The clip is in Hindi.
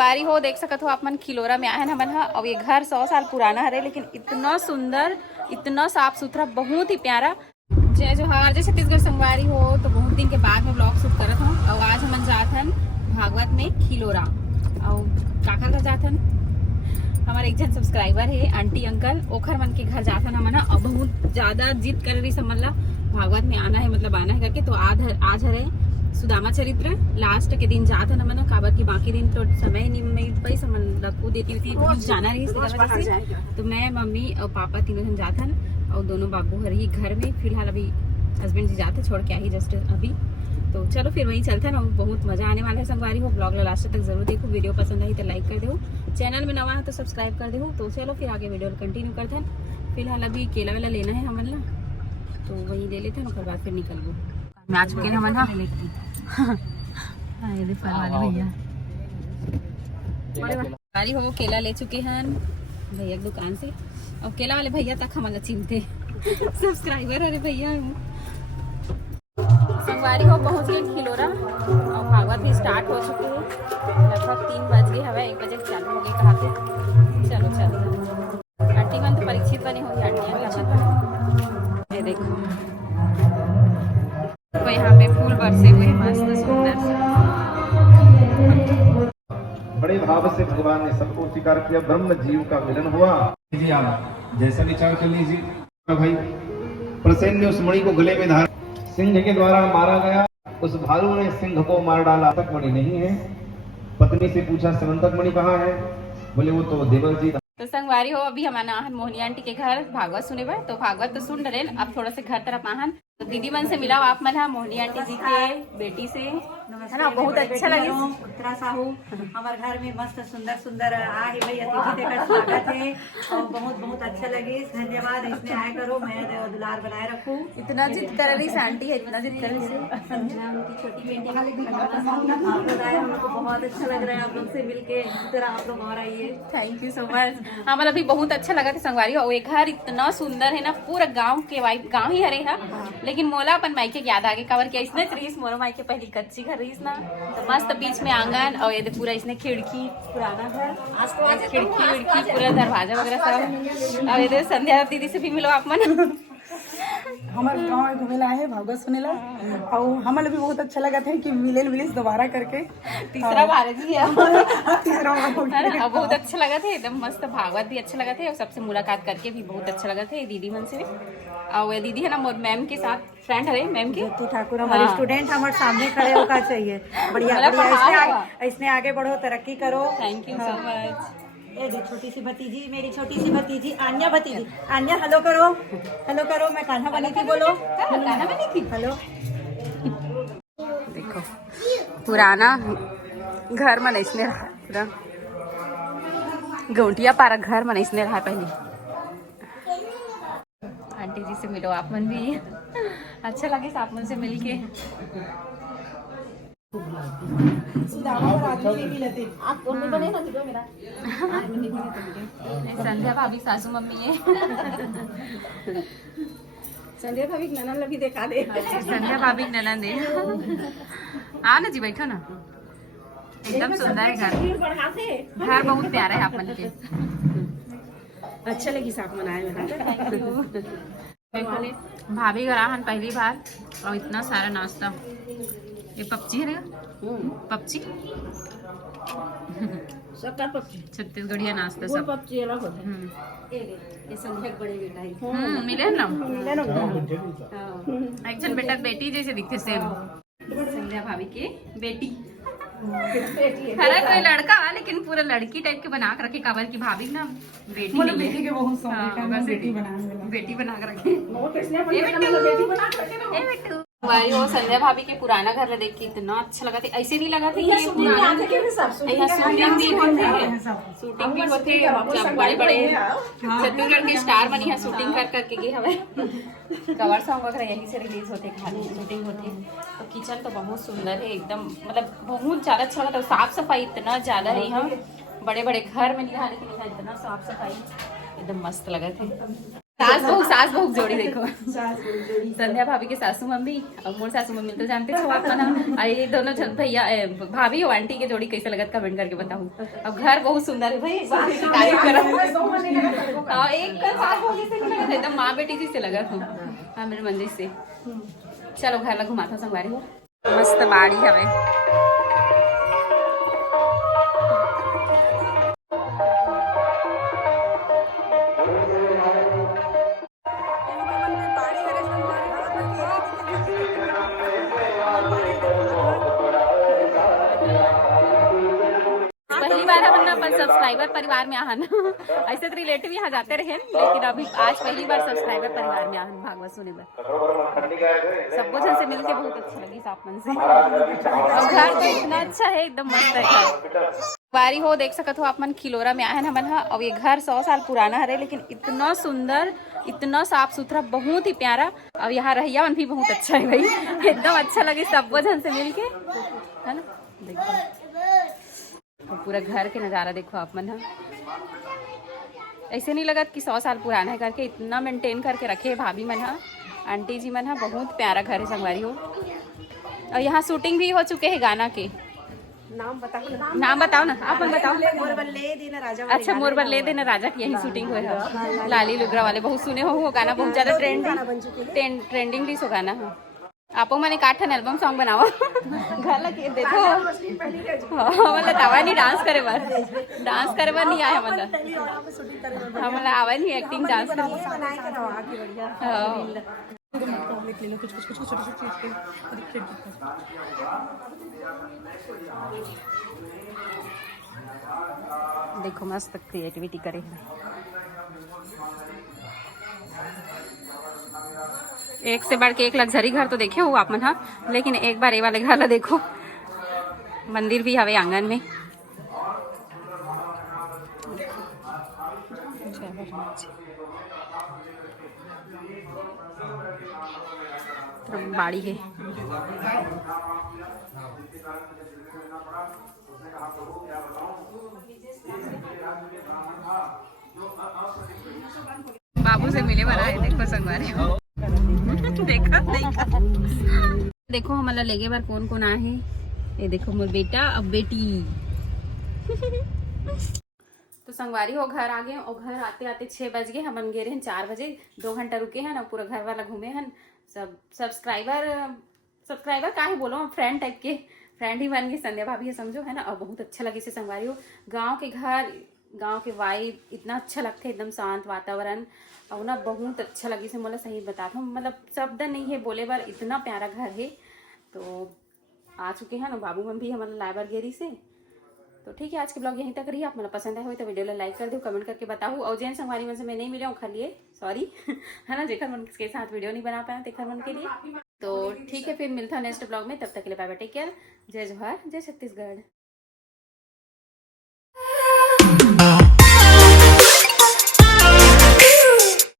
बारी हो देख सकत हो आप मन खिलोरा में आए हमन हा। और ये घर 100 साल पुराना हरे, लेकिन इतना सुंदर, इतना साफ सुथरा, बहुत ही प्यारा। जय जोहार, जय छत्तीसगढ़ संगवारी हो। तो बहुत दिन के बाद में ब्लॉग शूट करत हूँ। और आज हमन जात हन भागवत में खिलोरा। और काका घर जात हन, हमारे एक जन सब्सक्राइबर है आंटी अंकल, ओखर मन के घर जात हन हमन। और बहुत ज्यादा जिद कर रही समझ ला भागवत में आना है, मतलब आना है करके। तो आज हरे सुदामा चरित्र लास्ट के दिन जात हन हमन, काबर की बाकी दिन तो समय नहीं मिल पाई, समन रखू देती थी जाना रही से। तो मैं मम्मी और पापा तीनों जन जात हन। और दोनों बाबू हर ही घर में फिलहाल अभी हस्बैंड जी जाते छोड़ के आई जस्ट अभी। तो चलो फिर वहीं चलते हैं। बहुत मजा आने वाला है संगवारी हो। ब्लॉग लास्ट तक जरूर देखो। वीडियो पसंद आई तो लाइक कर दो, चैनल में नवा है तो सब्सक्राइब कर दो। तो चलो फिर आगे वीडियो कंटिन्यू करते हैं। फिलहाल अभी केला वेला लेना है हमन ला, तो वही ले लेते हैं, उसके बाद फिर निकल गो। मैं आ चुके हैं हमन हा। ये फल वाले भैया हो केला ले चुके हैं भैया की दुकान से। और केला वाले भैया तक हमारा चिंते सब्सक्राइबर अरे भैया संगवारी हो पहुंच गए खिलोरा। और भागवत भी स्टार्ट हो चुके हैं, लगभग 3 बज गए हवे, 1 बजे चालू हो गए कहा पे। चलो चलो आंटी मन तो परीक्षित बने होंगे, आंटियां ये देखो। तो यहाँ पे फूल बरसे हुए मस्त सुंदर से। बड़े भाव से भगवान ने सबको स्वीकार किया, ब्रह्म जीव का मिलन हुआ। जी आप जैसा विचार कर लीजिए भाई। प्रसेन ने उस मणि को गले में धारण, सिंह के द्वारा मारा गया। उस भालू ने सिंह को मार डाला। तक मणि नहीं है। पत्नी से पूछा समंतक मणि कहाँ है? बोले वो तो देवर जी। तो संगवारी हो अभी हम आहन मोहनी आंटी के घर भागवत सुने बा। तो भागवत तो सुन रहे, अब थोड़ा से घर तरफ आहन। तो दीदी मन से मिला आप मन, मोहनी आंटी जी के बेटी से, है ना। बहुत अच्छा लगे। उत्तरा साहू हमारे घर में मस्त सुंदर सुंदर आए भाई, अतिथि देकर स्वागत है। और बहुत बहुत अच्छा लगे, धन्यवाद। इसमें आए करो, मैं दुलार बनाए रखूं। इतना जिद कर रही आंटी है, इतना जिद कर रही उनकी छोटी बेटी आप लोग आए, हमको बहुत अच्छा लग रहा है आप लोग से मिलके। तरह आप लोग और आइए। Thank you so much. हमारा भी बहुत अच्छा लगा था संगवारी हो। एक घर इतना सुंदर है ना, पूरा गांव के वाइब, गांव ही हरे हा। लेकिन मोला अपन मायके याद आ गए, कवर क्या इसने रहीस मोरा मायके पहली कच्ची घर रहीस ना। तो मस्त बीच में आंगन, और ये पूरा इसने खिड़की, पुराना घर, खिड़की विड़की पूरा दरवाजा वगैरह सब। और ये संध्या दीदी से भी मिलो आप मन। हमारे गाँव घूमेला है भागवत सुनेला। और हमारे भी बहुत अच्छा लगा था कि मिलिस दोबारा करके तीसरा बार जी तीसरा बार बहुत अच्छा लगा था, एकदम मस्त। भागवत भी अच्छा लगा था, और सबसे मुलाकात करके भी बहुत अच्छा लगा था दीदी मन से। और ये दीदी है ना मैम के साथ फ्रेंड है, मैम की ज्योति ठाकुर हमारे स्टूडेंट हमारे सामने खड़े होकर चाहिए। बढ़िया बढ़िया, इसमें आगे बढ़ो, तरक्की करो। Thank you so much. ये छोटी सी भतीजी, मेरी छोटी सी भतीजी आन्या भतीजी। आन्या हेलो करो, हेलो करो। मैं कान्हा बनी थी, बोलो कान्हा बनी थी। हेलो। देखो पुराना घर में इसने रहा, पूरा गौटिया पारा घर में इसने रहा पहले। आंटी जी से मिलो आप मन भी, अच्छा लगे आप मन से मिलके। संध्या भाभी सासू मम्मी है। संध्या भाभी ननन भी देखा दे। संध्या भाभी ननन दे। आ ना जी, बैठो ना। एकदम सुंदर है घर, घर बहुत प्यारा है आप मन के। अच्छा लगी साथ मनाए। भाभी घर आहन पहली बार, और इतना सारा नाश्ता। ये पपची है ना, पपची छत्तीसगढ़िया नाश्ता सब। पपची अलग होता है। ये संध्या बड़े बेटा है। मिले ना एक जन बेटा बेटी जैसे दिखते सेम। संध्या भाभी के बेटी हरा कोई लड़का, लेकिन पूरा लड़की टाइप के बना के रखे, काबर की भाभी ना बेटी नहीं है। बेटी के बहुत शौक है, बेटी बना के रखे। हमारी वो संध्या भाभी के पुराना घर देख के इतना अच्छा लगा था। ऐसे नहीं लगा था ये पुराना, शूटिंग भी होते, बड़े बड़े छत्तीसगढ़ के स्टार बनी है, शूटिंग कर करके गए हमें। कवर सॉन्ग वगैरह यहीं से रिलीज होते, खाली शूटिंग होती। तो किचन तो बहुत सुंदर है एकदम, मतलब बहुत ज्यादा अच्छा लगा था। साफ सफाई इतना ज्यादा है, हम बड़े बड़े घर में नहीं रहा, लेकिन इतना साफ सफाई एकदम मस्त लगा थे। सास बहू जोड़ी देखो। संध्या भाभी के सासू मम्मी और मोर सासू मम्मी तो जानते हो आप ना। ये दोनों भैया भाभी और आंटी के जोड़ी कैसे लगत कमेंट करके बताऊं। अब घर बहुत सुंदर है भाई, तारीफ करो। एक सास बहू जैसे नहीं लगत, एकदम माँ बेटी जैसे लगा हूँ। हाँ मेरे मंदिर से। चलो घर ला घुमाता संगवारी हो, मस्त बाड़ी हवे। पहली बार हम अपन सब्सक्राइबर परिवार में आहन। ऐसे तो रिलेटिव यहाँ जाते रहे, लेकिन अभी आज पहली बार सब्सक्राइबर परिवार में आहन भागवत सुने बर। सबको जन से मिलके बहुत अच्छा लगी साफ मन से। और घर तो इतना अच्छा है, एकदम मस्त है घर। बारी हो देख सकत हो आप मन खिलोरा में आहन हमन हा। और ये घर 100 साल पुराना है, लेकिन इतना सुंदर, इतना साफ सुथरा, बहुत ही प्यारा। और यहाँ रहिया मन भी बहुत अच्छा है भाई, एकदम अच्छा लगे सबको जन से मिलके, है ना। देखो पूरा घर के नज़ारा देखो आप मन। ऐसे नहीं लगा कि 100 साल पुराना है करके, इतना मेंटेन करके रखे भाभी मन हा, आंटी जी मन हा। बहुत प्यारा घर है संगवारी हो। और यहाँ शूटिंग भी हो चुके हैं गाना के। नाम बताओ ना, आप बताओ। अच्छा, मोरबल्ले देना राजा की यही शूटिंग हुई है। लाली लुगरा वाले बहुत सुने हो, वो गाना बहुत ज्यादा ट्रेंडिंग भी सो गाना है। आपो मैंने काठन एल्बम सॉन्ग बनाओ घर लगे देखो। मतलब आवा नहीं डांस करे बार, नहीं आया मतलब। हाँ मतलब आवा नहीं एक्टिंग डांस देखो मस्त क्रिएटिविटी करे। एक से बढ़ के एक लग्जरी घर तो देखे हो आप मन हा, लेकिन एक बार ये वाले घर ला देखो। मंदिर भी हवे आंगन में। बाड़ी है। बाबू से मिले बना है, देखो संगवारी देखो हमारा लेगे बार कौन कौन आहे। ये देखो मोर बेटा अब बेटी। तो संगवारी हो घर आ गए, और घर आते आते 6 बज गए। हम गे रहे हैं 4 बजे, 2 घंटा रुके हैं ना। पूरा घर वाला घूमे हैं सब। सब्सक्राइबर का है बोलो, फ्रेंड टाइप के फ्रेंड ही बन गए। संध्या भाभी है समझो, है ना। और बहुत अच्छा लगे से संगवारी हो। गाँव के घर, गांव के वाइब इतना अच्छा लगता है, एकदम शांत वातावरण। और ना बहुत अच्छा लगे से, मतलब सही बताता हूँ, मतलब शब्द नहीं है बोले बार, इतना प्यारा घर है। तो आ चुके हैं ना बाबू मम्मी भी हमारे लाइब्रेरी से। तो ठीक है, आज के ब्लॉग यहीं तक रही। आप मतलब पसंद आए हो तो वीडियो लाइक कर दो, कमेंट करके बताओ। और जैन संगवारी मन से मैं नहीं मिला हूँ खाली, सॉरी है ना, जेखर मन के साथ वीडियो नहीं बना पाया तेखर मन के लिए। तो ठीक है, फिर मिलता है नेक्स्ट ब्लॉग में। तब तक के लिए बाय बाय, टेक केयर। जय जोहार, जय छत्तीसगढ़।